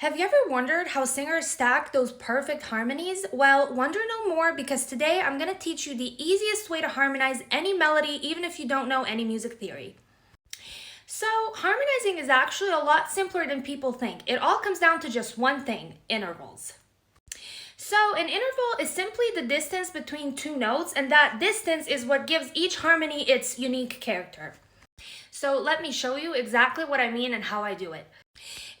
Have you ever wondered how singers stack those perfect harmonies? Well, wonder no more because today I'm going to teach you the easiest way to harmonize any melody even if you don't know any music theory. So, harmonizing is actually a lot simpler than people think. It all comes down to just one thing: intervals. So, an interval is simply the distance between two notes, and that distance is what gives each harmony its unique character. So, let me show you exactly what I mean and how I do it.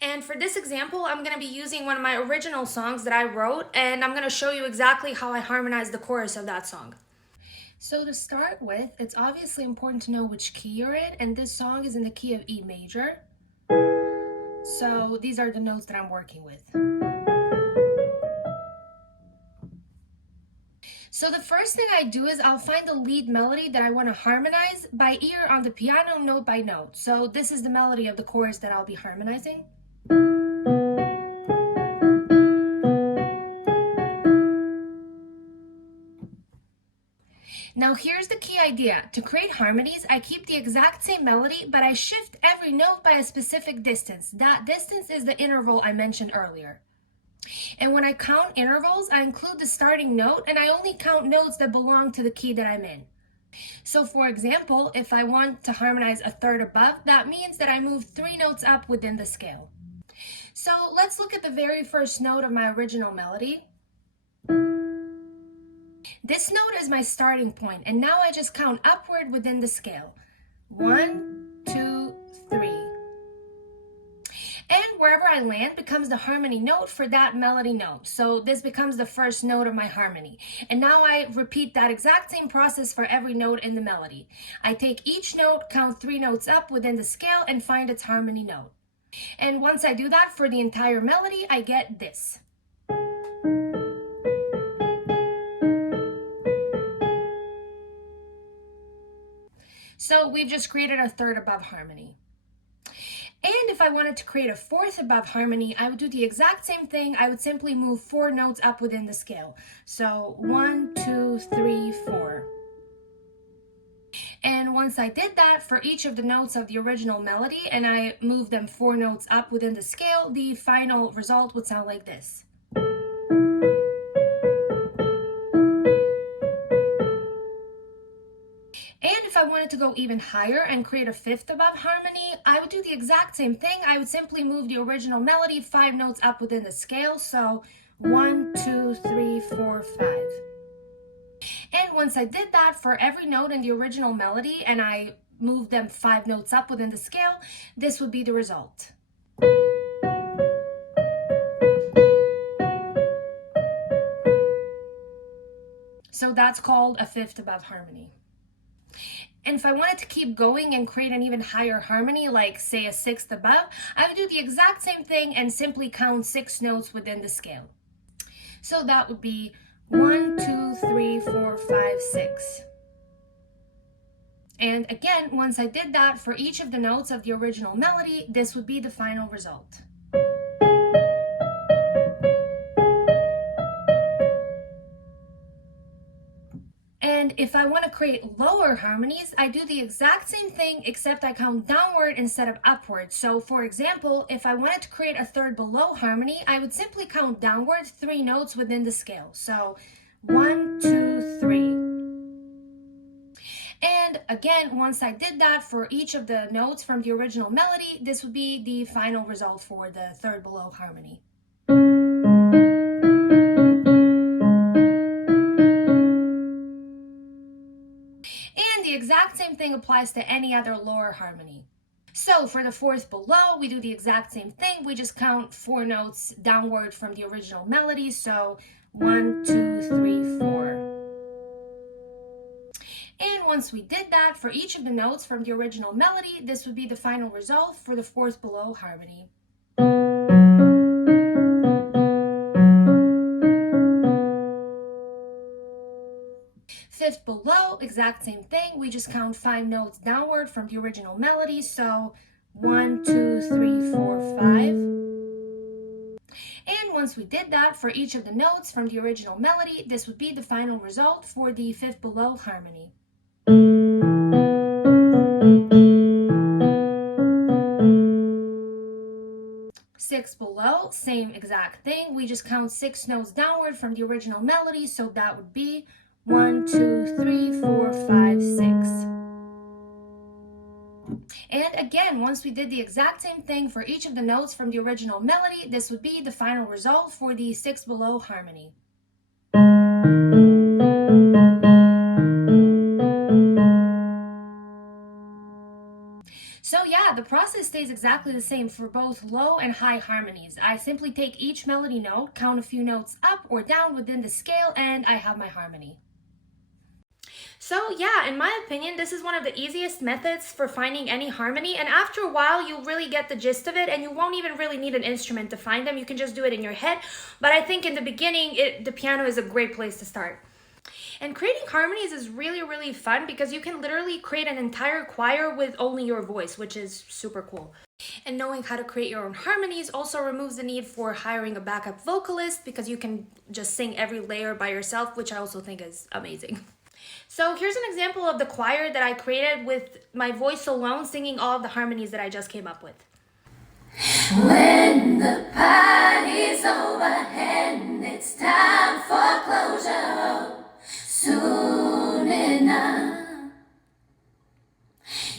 And for this example, I'm going to be using one of my original songs that I wrote, and I'm going to show you exactly how I harmonize the chorus of that song. So to start with, it's obviously important to know which key you're in, and this song is in the key of E major. So these are the notes that I'm working with. So the first thing I do is I'll find the lead melody that I want to harmonize by ear on the piano, note by note. So this is the melody of the chorus that I'll be harmonizing. Now here's the key idea. To create harmonies, I keep the exact same melody, but I shift every note by a specific distance. That distance is the interval I mentioned earlier. And when I count intervals, I include the starting note, and I only count notes that belong to the key that I'm in. So for example, if I want to harmonize a third above, that means that I move 3 notes up within the scale. So let's look at the very first note of my original melody. This note is my starting point, and now I just count upward within the scale. 1, 2, 3. And wherever I land becomes the harmony note for that melody note. So this becomes the first note of my harmony. And now I repeat that exact same process for every note in the melody. I take each note, count 3 notes up within the scale, and find its harmony note. And once I do that for the entire melody, I get this. So we've just created a third above harmony. And if I wanted to create a fourth above harmony, I would do the exact same thing. I would simply move 4 notes up within the scale. So 1, 2, 3, 4. And once I did that for each of the notes of the original melody and I moved them 4 notes up within the scale, the final result would sound like this. And if I wanted to go even higher and create a fifth above harmony, I would do the exact same thing. I would simply move the original melody 5 notes up within the scale. So 1, 2, 3, 4, 5. And once I did that for every note in the original melody and I moved them 5 notes up within the scale, this would be the result. So that's called a fifth above harmony. And if I wanted to keep going and create an even higher harmony, like say a sixth above, I would do the exact same thing and simply count 6 notes within the scale. So that would be 1, 2, 3, 4, 5, 6. And again, once I did that for each of the notes of the original melody, this would be the final result. And if I want to create lower harmonies, I do the exact same thing except I count downward instead of upward. So for example, if I wanted to create a third below harmony, I would simply count downward 3 notes within the scale. So 1, 2, 3. And again, once I did that for each of the notes from the original melody, this would be the final result for the third below harmony. And the exact same thing applies to any other lower harmony. So for the fourth below, we do the exact same thing. We just count 4 notes downward from the original melody. So 1, 2, 3, 4. And once we did that for each of the notes from the original melody, this would be the final result for the fourth below harmony. Fifth below, exact same thing. We just count 5 notes downward from the original melody. So 1, 2, 3, 4, 5. And once we did that for each of the notes from the original melody, this would be the final result for the fifth below harmony. 6 below, same exact thing. We just count 6 notes downward from the original melody, so that would be 1, 2, 3, 4, 5, 6. And again, once we did the exact same thing for each of the notes from the original melody, this would be the final result for the 6 below harmony. So yeah, the process stays exactly the same for both low and high harmonies. I simply take each melody note, count a few notes up or down within the scale, and I have my harmony. So yeah, in my opinion, this is one of the easiest methods for finding any harmony, and after a while you'll really get the gist of it and you won't even really need an instrument to find them. You can just do it in your head, but I think in the beginning the piano is a great place to start. And creating harmonies is really fun because you can literally create an entire choir with only your voice, which is super cool. And knowing how to create your own harmonies also removes the need for hiring a backup vocalist because you can just sing every layer by yourself, which I also think is amazing. So here's an example of the choir that I created with my voice alone, singing all of the harmonies that I just came up with. When the party's over and it's time for closure, soon enough,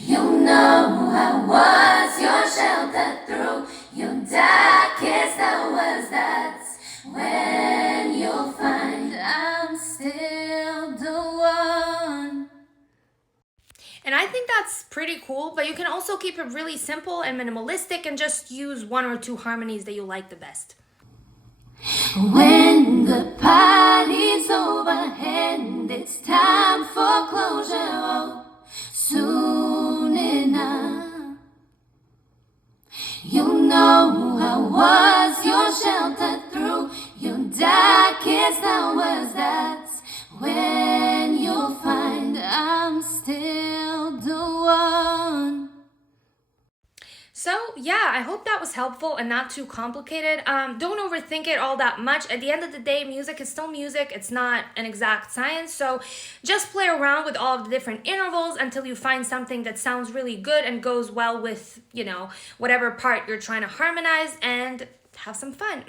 you'll know I was your shelter through your darkest hours. That's when you'll find I'm still the one. And I think that's pretty cool, but you can also keep it really simple and minimalistic and just use 1 or 2 harmonies that you like the best. When the party's over and it's time for closure, soon enough, you'll know I was your shelter through your darkest hours. That's when you'll find I'm still the one. So yeah, I hope that was helpful and not too complicated. Don't overthink it all that much. At the end of the day, music is still music. It's not an exact science. So just play around with all of the different intervals until you find something that sounds really good and goes well with, whatever part you're trying to harmonize, and have some fun.